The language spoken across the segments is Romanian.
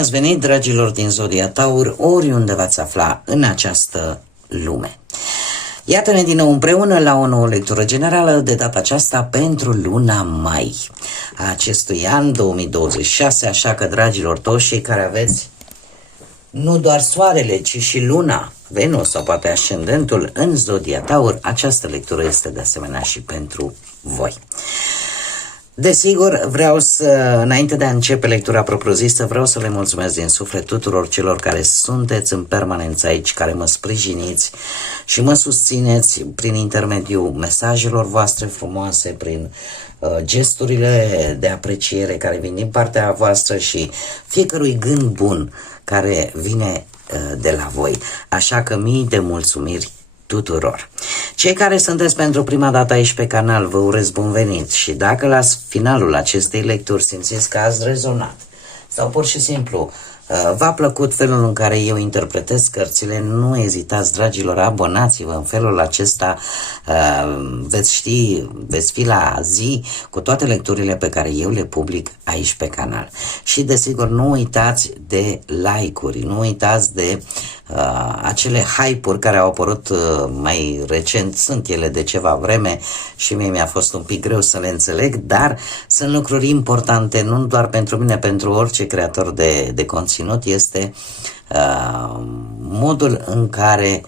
ați venit, dragilor din Zodia Taur, oriunde v-ați afla în această lume. Iată-ne din nou împreună la o nouă lectură generală, de data aceasta pentru luna mai a acestui an 2026, așa că, dragilor toți cei care aveți nu doar soarele, ci și luna, Venus sau poate ascendentul în Zodia Taur, această lectură este de asemenea și pentru voi. Desigur, vreau să, înainte de a începe lectura propriu-zisă, vreau să le mulțumesc din suflet tuturor celor care sunteți în permanență aici, care mă sprijiniți și mă susțineți prin intermediul mesajelor voastre frumoase, prin gesturile de apreciere care vin din partea voastră și fiecărui gând bun care vine de la voi. Așa că mii de mulțumiri tuturor. Cei care sunteți pentru prima dată aici pe canal, vă urez bun venit și dacă la finalul acestei lecturi simțiți că ați rezonat sau pur și simplu v-a plăcut felul în care eu interpretez cărțile, nu ezitați, dragilor, abonați-vă. În felul acesta veți fi la zi cu toate lecturile pe care eu le public aici pe canal. Și desigur nu uitați de like-uri, nu uitați de acele hype-uri care au apărut mai recent. Sunt ele de ceva vreme și mie mi-a fost un pic greu să le înțeleg, dar sunt lucruri importante nu doar pentru mine, pentru orice creator de conținut. Este modul în care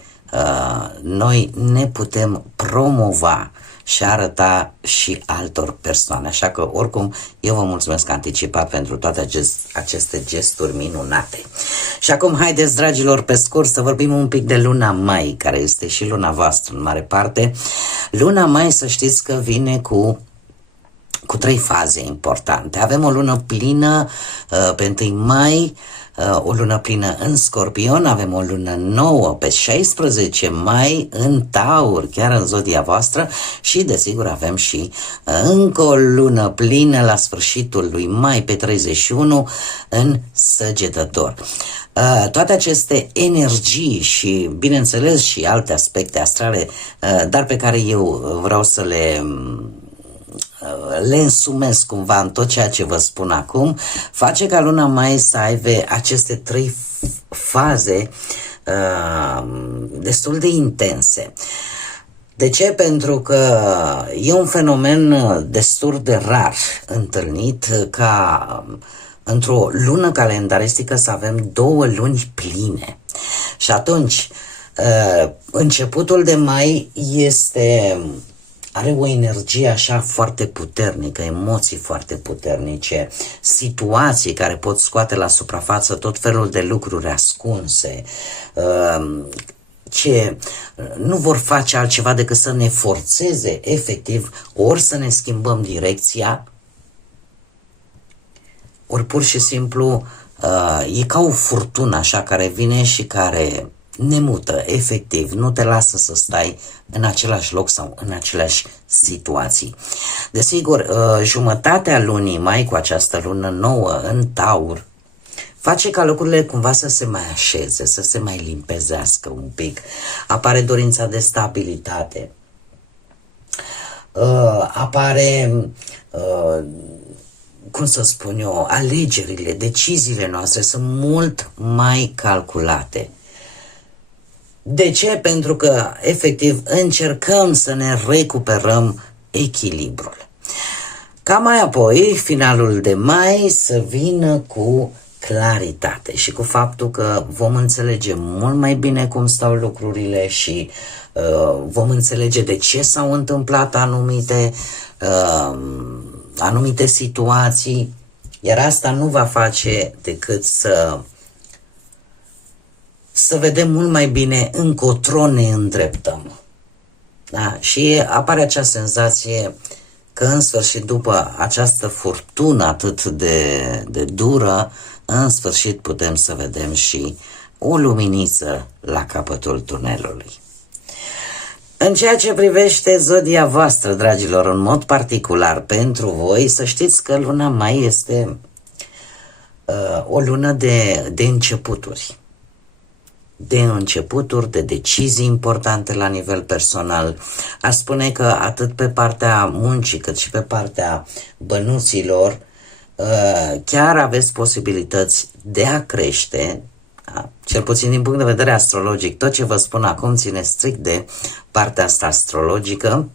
noi ne putem promova și arăta și altor persoane. Așa că, oricum, eu vă mulțumesc anticipat pentru toate aceste gesturi minunate. Și acum, haideți, dragilor, pe scurt, să vorbim un pic de luna mai, care este și luna voastră, în mare parte. Luna mai, să știți că vine cu 3 faze importante. Avem o lună plină pe 1 mai, o lună plină în Scorpion, avem o lună nouă pe 16 mai în Taur, chiar în zodia voastră, și desigur avem și încă o lună plină la sfârșitul lui mai pe 31 în Săgetător. Toate aceste energii și, bineînțeles, și alte aspecte astrale, dar pe care eu vreau să le însumesc cumva în tot ceea ce vă spun acum, face ca luna mai să aibă aceste 3 faze destul de intense. De ce? Pentru că e un fenomen destul de rar întâlnit ca într-o lună calendaristică să avem 2 luni pline. Și atunci, începutul de mai are o energie așa foarte puternică, emoții foarte puternice, situații care pot scoate la suprafață tot felul de lucruri ascunse, ce nu vor face altceva decât să ne forțeze efectiv ori să ne schimbăm direcția, ori pur și simplu e ca o furtună așa care vine și care ne mută, efectiv, nu te lasă să stai în același loc sau în aceleași situații. Desigur, jumătatea lunii mai, cu această lună nouă în Taur, face ca lucrurile cumva să se mai așeze, să se mai limpezească un pic. Apare dorința de stabilitate, apare cum să spun eu, alegerile, deciziile noastre sunt mult mai calculate. De ce? Pentru că, efectiv, încercăm să ne recuperăm echilibrul. Ca mai apoi, finalul de mai să vină cu claritate și cu faptul că vom înțelege mult mai bine cum stau lucrurile și vom înțelege de ce s-au întâmplat anumite situații, iar asta nu va face decât să vedem mult mai bine încotro ne îndreptăm. Da? Și apare acea senzație că în sfârșit, după această furtună atât de dură, în sfârșit putem să vedem și o luminiță la capătul tunelului. În ceea ce privește zodia voastră, dragilor, în mod particular pentru voi, să știți că luna mai este o lună de începuturi. De decizii importante la nivel personal. Aș spune că atât pe partea muncii cât și pe partea bănuților chiar aveți posibilități de a crește, da? Cel puțin din punct de vedere astrologic. Tot ce vă spun acum ține strict de partea asta astrologică,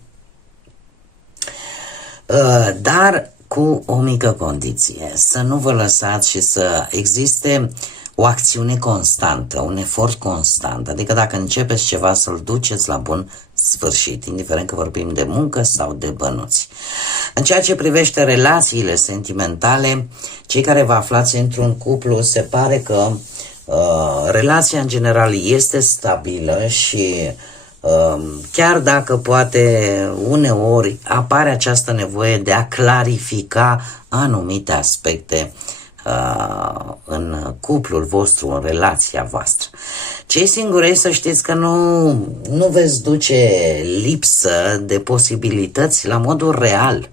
dar cu o mică condiție, să nu vă lăsați și să existe o acțiune constantă, un efort constant, adică dacă începeți ceva să-l duceți la bun sfârșit, indiferent că vorbim de muncă sau de bănuți. În ceea ce privește relațiile sentimentale, cei care vă aflați într-un cuplu, se pare că relația în general este stabilă și chiar dacă poate uneori apare această nevoie de a clarifica anumite aspecte în cuplul vostru, în relația voastră. Cei singurei să știți că nu veți duce lipsă de posibilități la modul real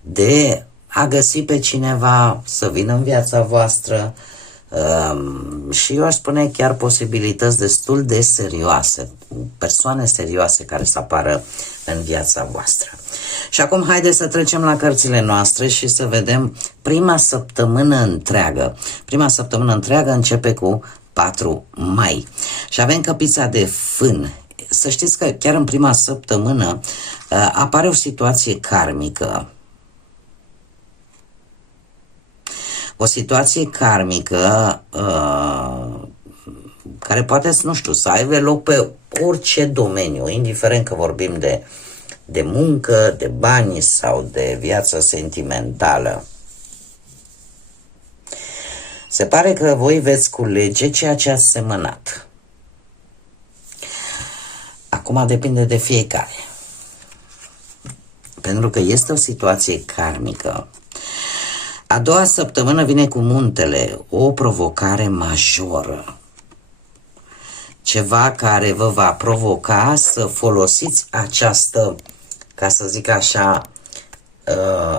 de a găsi pe cineva să vină în viața voastră, și eu aș spune chiar posibilități destul de serioase, persoane serioase care să apară în viața voastră. Și acum haideți să trecem la cărțile noastre și să vedem prima săptămână întreagă. Prima săptămână întreagă începe cu 4 mai și avem căpița de fân. Să știți că chiar în prima săptămână apare o situație karmică. O situație karmică care poate, nu știu, să aibă loc pe orice domeniu, indiferent că vorbim de muncă, de bani sau de viață sentimentală. Se pare că voi veți culege ceea ce ați semănat. Acum depinde de fiecare. Pentru că este o situație karmică. A doua săptămână vine cu muntele, o provocare majoră. Ceva care vă va provoca să folosiți această, ca să zic așa,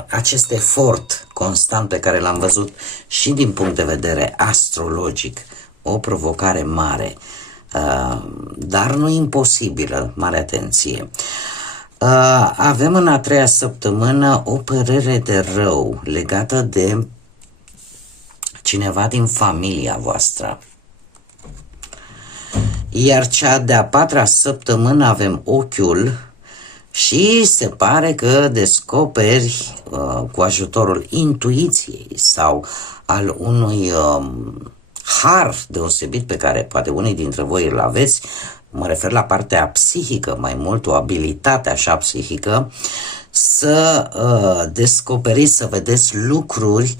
acest efort constant pe care l-am văzut și din punct de vedere astrologic, o provocare mare, dar nu imposibilă, mare atenție. Avem în a treia săptămână o părere de rău legată de cineva din familia voastră. Iar cea de-a patra săptămână avem ochiul și se pare că descoperi cu ajutorul intuiției sau al unui har deosebit pe care poate unii dintre voi îl aveți. Mă refer la partea psihică, mai mult o abilitate așa psihică, să descoperiți, să vedeți lucruri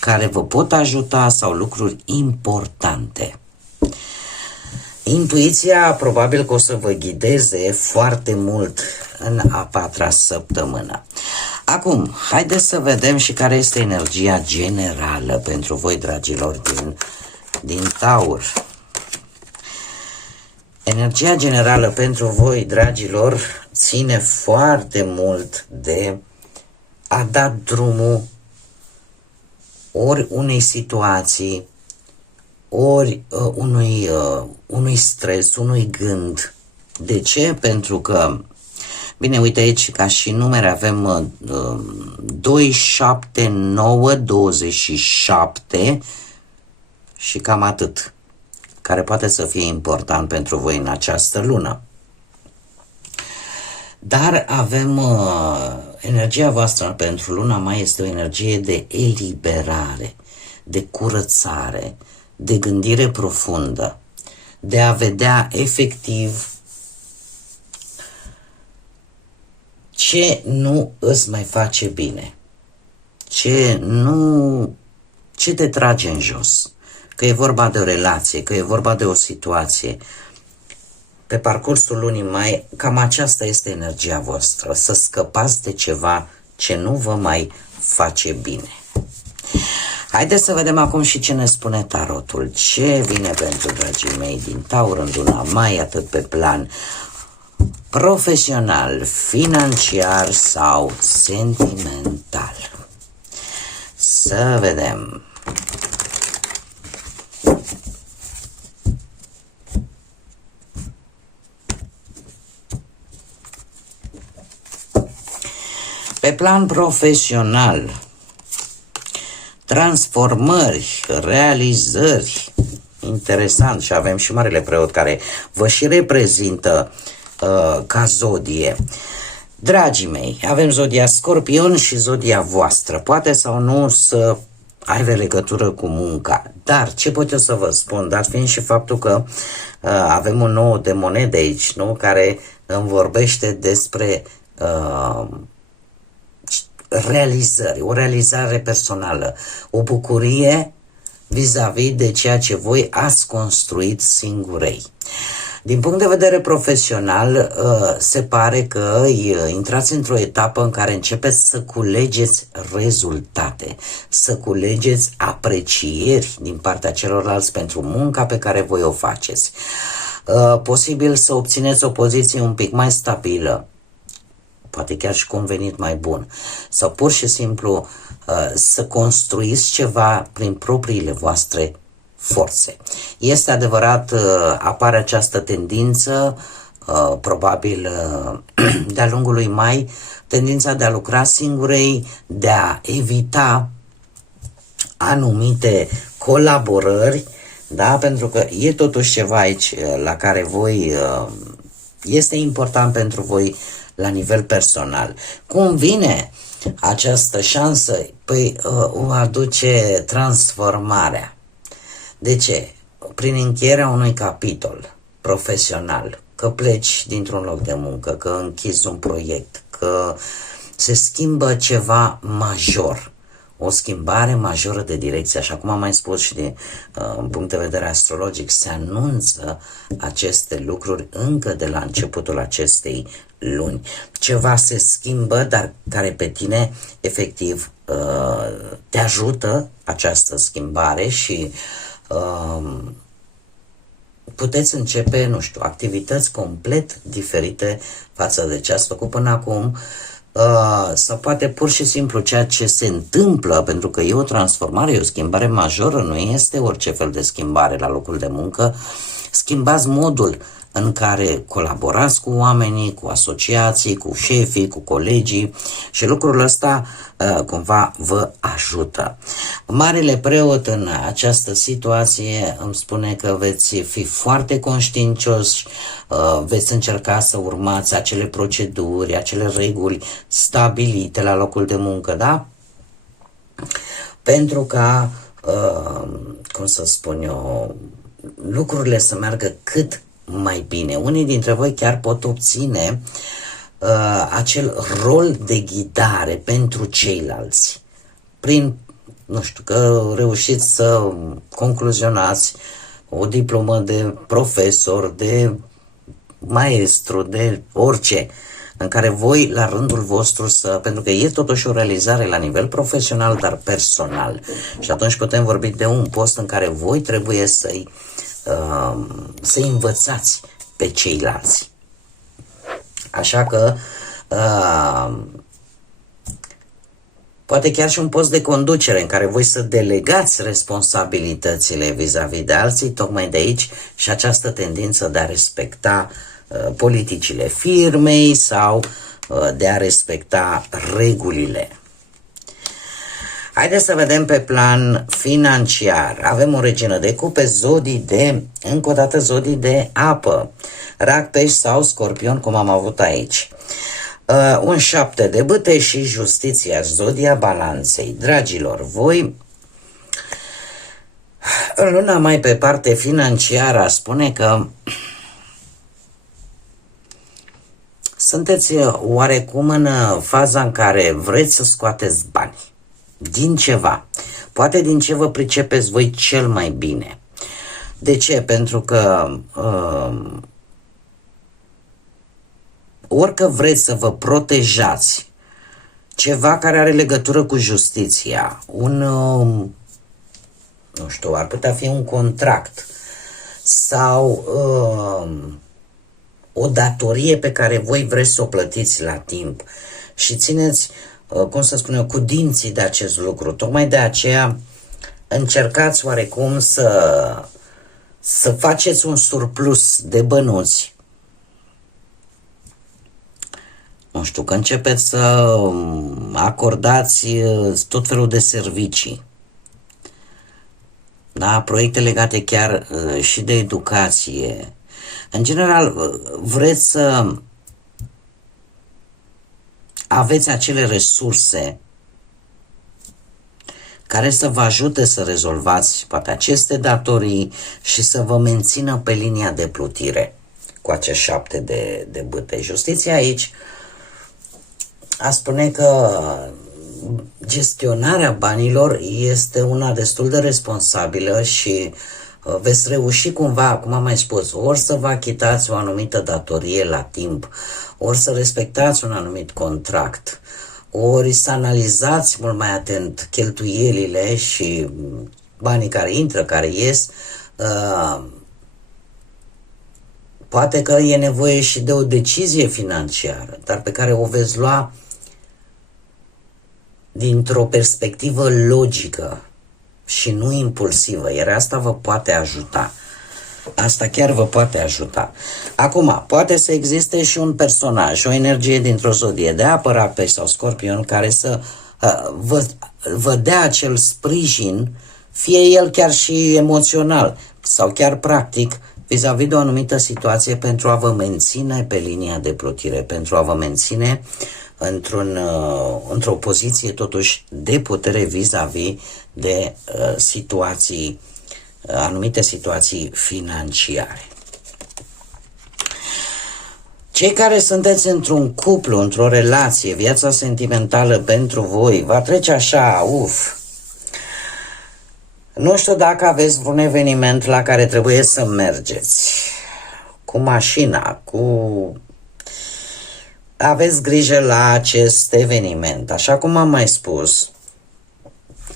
care vă pot ajuta sau lucruri importante. Intuiția probabil că o să vă ghideze foarte mult în a patra săptămână. Acum, haideți să vedem și care este energia generală pentru voi, dragilor, din Taur. Energia generală pentru voi, dragilor, ține foarte mult de a da drumul ori unei situații, ori unui stres, unui gând. De ce? Pentru că, bine, uite aici, ca și numere avem 2, 7, 9, 27 și cam atât, care poate să fie important pentru voi în această lună. Dar avem energia voastră pentru luna mai este o energie de eliberare, de curățare, de gândire profundă, de a vedea efectiv ce nu îți mai face bine, ce te trage în jos. Că e vorba de o relație, că e vorba de o situație. Pe parcursul lunii mai, cam aceasta este energia voastră, să scăpați de ceva ce nu vă mai face bine. Haideți să vedem acum și ce ne spune tarotul. Ce vine pentru dragii mei din Taur în luna mai, atât pe plan profesional, financiar sau sentimental. Să vedem. Pe plan profesional, transformări, realizări. Interesant, și avem și Marele Preot care vă și reprezintă ca zodie. Dragii mei, avem zodia Scorpion și zodia voastră. Poate sau nu să aibă legătură cu munca, dar ce pot eu să vă spun, dat fiind și faptul că avem un nou de monede aici, nu? Care îmi vorbește despre realizări, o realizare personală, o bucurie vis-a-vis de ceea ce voi ați construit singurei. Din punct de vedere profesional, se pare că intrați într-o etapă în care începeți să culegeți rezultate, să culegeți aprecieri din partea celorlalți pentru munca pe care voi o faceți. Posibil să obțineți o poziție un pic mai stabilă, poate chiar și cu un venit mai bun, sau pur și simplu să construiți ceva prin propriile voastre forțe. Este adevărat, apare această tendință, probabil de-a lungul lui mai, tendința de a lucra singurei, de a evita anumite colaborări, da? Pentru că e totuși ceva aici la care voi, este important pentru voi la nivel personal. Cum vine această șansă? Păi o aduce transformarea. De ce? Prin încheierea unui capitol profesional, că pleci dintr-un loc de muncă, că închizi un proiect, că se schimbă ceva major, o schimbare majoră de direcție, așa cum am mai spus și din punct de vedere astrologic, se anunță aceste lucruri încă de la începutul acestei luni. Ceva se schimbă, dar care pe tine efectiv te ajută această schimbare și puteți începe, nu știu, activități complet diferite față de ce ați făcut până acum, sau poate pur și simplu ceea ce se întâmplă, pentru că e o transformare, e o schimbare majoră, nu este orice fel de schimbare la locul de muncă. Schimbați modul în care colaborați cu oamenii, cu asociații, cu șefii, cu colegii și lucrul ăsta cumva vă ajută. Marele Preot în această situație îmi spune că veți fi foarte conștiincioși, veți încerca să urmați acele proceduri, acele reguli stabilite la locul de muncă, da? Pentru ca, cum să spun eu, lucrurile să meargă cât mai bine. Unii dintre voi chiar pot obține acel rol de ghidare pentru ceilalți prin, nu știu, că reușiți să concluzionați o diplomă de profesor, de maestru, de orice, în care voi la rândul vostru pentru că e totuși o realizare la nivel profesional, dar personal. Și atunci putem vorbi de un post în care voi trebuie să învățați pe ceilalți. Așa că poate chiar și un post de conducere în care voi să delegați responsabilitățile vis-a-vis de alții, tocmai de aici și această tendință de a respecta politicile firmei sau de a respecta regulile. Haideți să vedem pe plan financiar. Avem o regină de cupe, încă o dată zodii de apă, Rac, Pești sau Scorpion, cum am avut aici. Un 7 de bâte și Justiția, zodia Balanței. Dragilor, voi în luna mai pe parte financiară spune că sunteți oarecum în faza în care vreți să scoateți bani din ceva, poate din ce vă pricepeți voi cel mai bine. De ce? Pentru că orică vreți să vă protejați ceva care are legătură cu justiția, nu știu, ar putea fi un contract sau o datorie pe care voi vreți să o plătiți la timp și țineți, cum să spun eu, cu dinții de acest lucru. Tocmai de aceea încercați oarecum să faceți un surplus de bănuți. Nu știu, că începeți să acordați tot felul de servicii da? Proiecte legate chiar și de educație. În general, vreți să aveți acele resurse care să vă ajute să rezolvați poate aceste datorii și să vă mențină pe linia de plutire cu acești 7 de bâte. Justiția aici a spune că gestionarea banilor este una destul de responsabilă și veți reuși cumva, cum am mai spus, ori să vă achitați o anumită datorie la timp, ori să respectați un anumit contract, ori să analizați mult mai atent cheltuielile și banii care intră, care ies. Poate că e nevoie și de o decizie financiară, dar pe care o veți lua dintr-o perspectivă logică și nu impulsivă, iar asta vă poate ajuta. Asta chiar vă poate ajuta. Acum, poate să existe și un personaj, o energie dintr-o zodie de apă, Rape sau Scorpion, care să vă dea acel sprijin, fie el chiar și emoțional sau chiar practic, vis-a-vis de o anumită situație pentru a vă menține pe linia de plutire, pentru a vă menține într-o poziție totuși de putere vis-a-vis de situații, anumite situații financiare. Cei care sunteți într-un cuplu, într-o relație, viața sentimentală pentru voi va trece așa, Nu știu dacă aveți vreun eveniment la care trebuie să mergeți cu mașina, aveți grijă la acest eveniment. Așa cum am mai spus,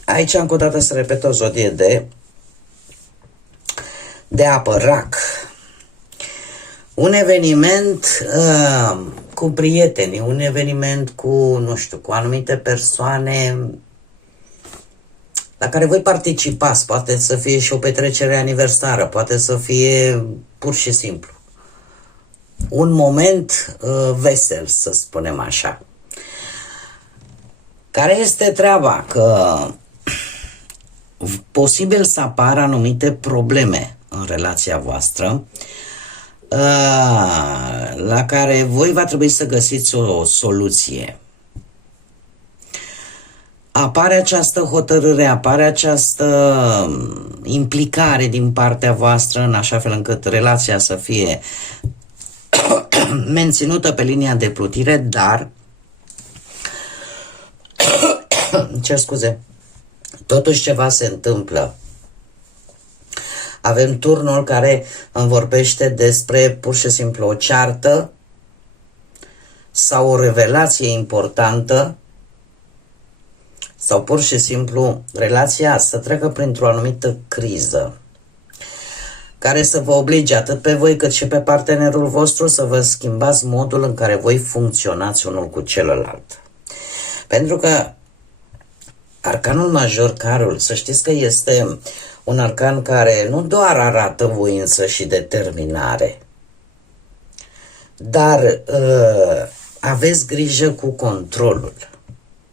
aici încă o dată să repet o zodie de apă, Rac. Un eveniment cu prieteni, un eveniment cu, nu știu, cu anumite persoane la care voi participați. Poate să fie și o petrecere aniversară, poate să fie pur și simplu un moment vesel, să spunem așa. Care este treaba? Că posibil să apară anumite probleme în relația voastră la care voi va trebui să găsiți o soluție. Apare această hotărâre, apare această implicare din partea voastră în așa fel încât relația să fie menținută pe linia de plutire, dar cer scuze, totuși ceva se întâmplă. Avem turnul care îmi vorbește despre pur și simplu o ceartă sau o revelație importantă sau pur și simplu relația să treacă printr-o anumită criză care să vă oblige atât pe voi cât și pe partenerul vostru să vă schimbați modul în care voi funcționați unul cu celălalt. Pentru că arcanul major, Carul, să știți că este un arcan care nu doar arată voință și determinare, dar aveți grijă cu controlul,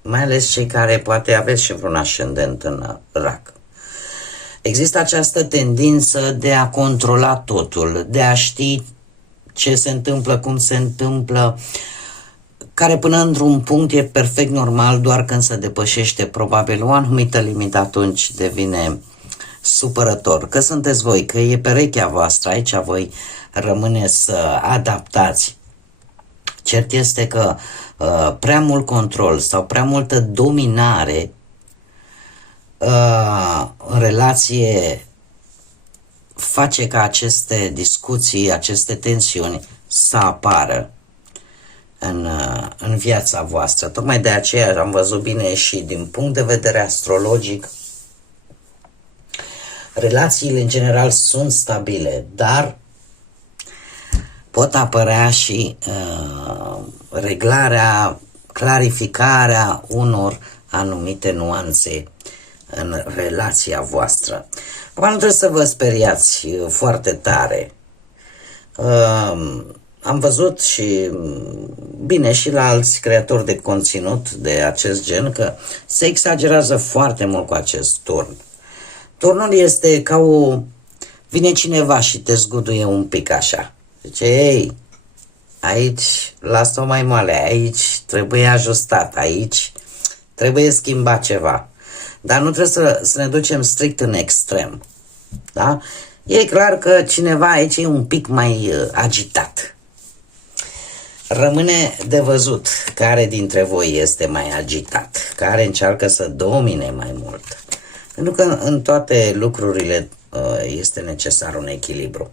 mai ales cei care poate aveți și vreun ascendent în Rac. Există această tendință de a controla totul, de a ști ce se întâmplă, cum se întâmplă, care până într-un punct e perfect normal, doar când se depășește probabil o anumită limită, atunci devine supărător. Că sunteți voi, că e perechea voastră, aici voi rămâne să adaptați. Cert este că prea mult control sau prea multă dominare în relație face ca aceste discuții, aceste tensiuni să apară în viața voastră. Tocmai de aceea am văzut bine și din punct de vedere astrologic, relațiile în general sunt stabile, dar pot apărea și reglarea, clarificarea unor anumite nuanțe în relația voastră. Acum nu trebuie să vă speriați foarte tare. Am văzut și bine și la alți creatori de conținut de acest gen că se exagerează foarte mult cu acest turn. Turnul este ca o... Vine cineva și te zguduie un pic așa. Zice, ei, aici lasă-o mai moale, aici trebuie ajustat, aici trebuie schimbat ceva. Dar nu trebuie să ne ducem strict în extrem. Da? E clar că cineva aici e un pic mai agitat. Rămâne de văzut care dintre voi este mai agitat, care încearcă să domine mai mult. Pentru că în toate lucrurile este necesar un echilibru.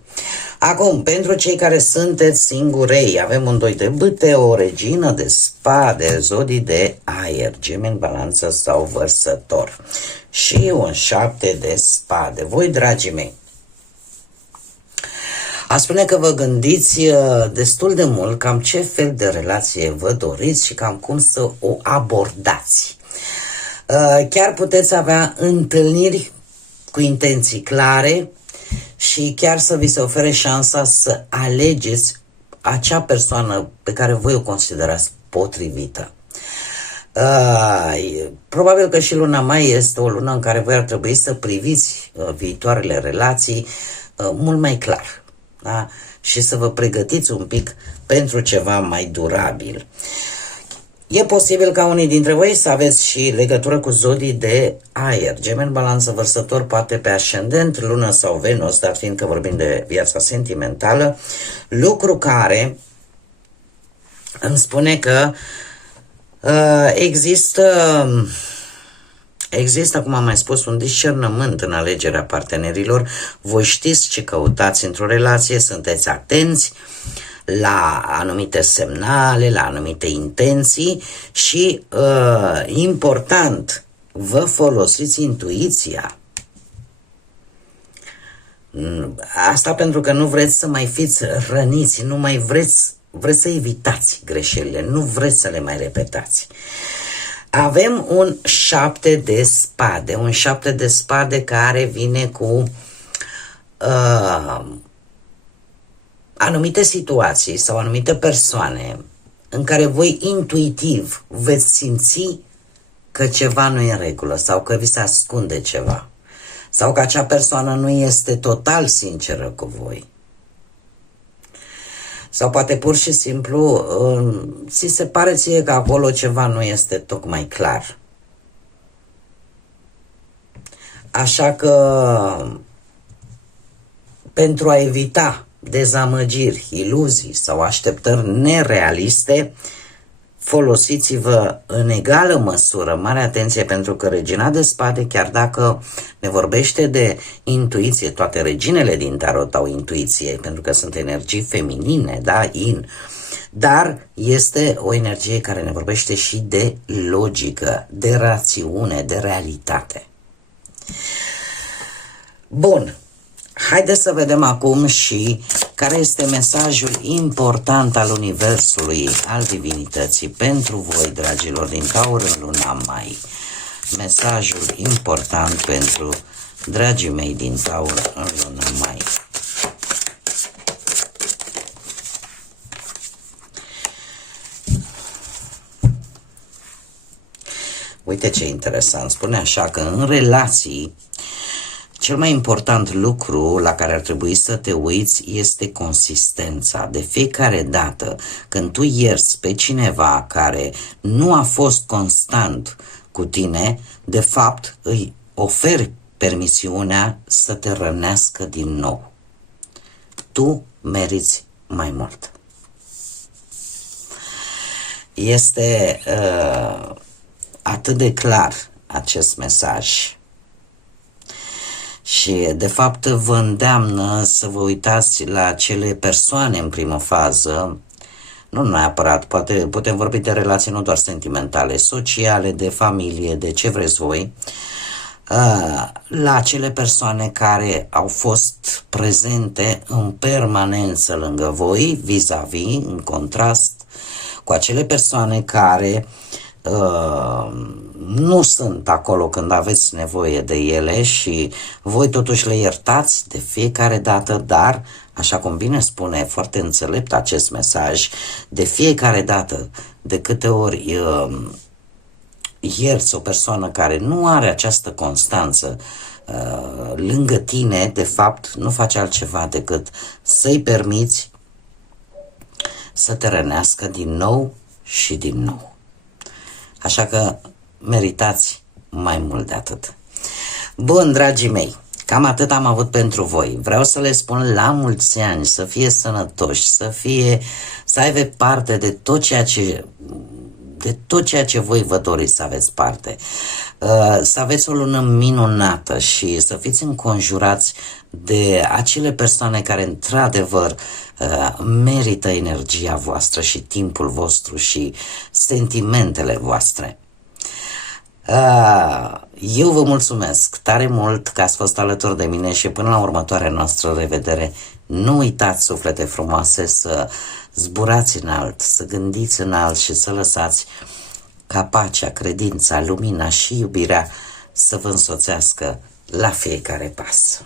Acum, pentru cei care sunteți singurei, avem un 2 de bâte, o regină de spade, zodii de aer, Gemeni, Balanță sau Vărsător și un 7 de spade. Voi, dragii mei, a spune că vă gândiți destul de mult cam ce fel de relație vă doriți și cam cum să o abordați. Chiar puteți avea întâlniri cu intenții clare și chiar să vi se ofere șansa să alegeți acea persoană pe care voi o considerați potrivită. Probabil că și luna mai este o lună în care voi ar trebui să priviți viitoarele relații mult mai clar, da? Și să vă pregătiți un pic pentru ceva mai durabil. E posibil ca unii dintre voi să aveți și legătură cu zodii de aer, Gemeni, Balanță, Vărsător, poate pe ascendent, lună sau Venus, dar fiindcă vorbim de viața sentimentală, lucru care îmi spune că există, cum am mai spus, un discernământ în alegerea partenerilor. Voi știți ce căutați într-o relație, sunteți atenți la anumite semnale, la anumite intenții și, important, vă folosiți intuiția. Asta pentru că nu vreți să mai fiți răniți, nu mai vreți să evitați greșelile, nu vreți să le mai repetați. Avem un 7 de spade, un 7 de spade care vine cu anumite situații sau anumite persoane în care voi intuitiv veți simți că ceva nu e în regulă sau că vi se ascunde ceva sau că acea persoană nu este total sinceră cu voi. Sau poate pur și simplu ți se pare ție că acolo ceva nu este tocmai clar. Așa că pentru a evita dezamăgiri, iluzii sau așteptări nerealiste, folosiți-vă în egală măsură mare atenție, pentru că regina de spade, chiar dacă ne vorbește de intuiție, toate reginele din tarot au intuiție, pentru că sunt energii feminine, da, dar este o energie care ne vorbește și de logică, de rațiune, de realitate. Bun. Haideți să vedem acum și care este mesajul important al Universului, al Divinității pentru voi, dragilor, din Taur în luna mai. Mesajul important pentru dragii mei din Taur în luna mai. Uite ce interesant, spune așa că în relații cel mai important lucru la care ar trebui să te uiți este consistența. De fiecare dată când tu ierți pe cineva care nu a fost constant cu tine, de fapt îi oferi permisiunea să te rănească din nou. Tu meriți mai mult. Este atât de clar acest mesaj. Și, de fapt, vă îndeamnă să vă uitați la acele persoane în primă fază, nu neapărat, putem vorbi de relații nu doar sentimentale, sociale, de familie, de ce vreți voi, la acele persoane care au fost prezente în permanență lângă voi, vis-a-vis, în contrast cu acele persoane care nu sunt acolo când aveți nevoie de ele și voi totuși le iertați de fiecare dată, dar, așa cum bine spune foarte înțelept acest mesaj, de fiecare dată, de câte ori ierți o persoană care nu are această constanță lângă tine, de fapt, nu face altceva decât să-i permiți să te rănească din nou și din nou. Așa că meritați mai mult de atât. Bun, dragii mei, cam atât am avut pentru voi. Vreau să le spun la mulți ani, să fie sănătoși, să aibă parte de tot ceea ce voi vă doriți să aveți parte. Să aveți o lună minunată și să fiți înconjurați de acele persoane care într-adevăr merită energia voastră și timpul vostru și sentimentele voastre. Eu vă mulțumesc tare mult că ați fost alături de mine și până la următoarea noastră revedere, nu uitați, suflete frumoase, să zburați înalt, să gândiți înalt și să lăsați ca pacea, credința, lumina și iubirea să vă însoțească la fiecare pas.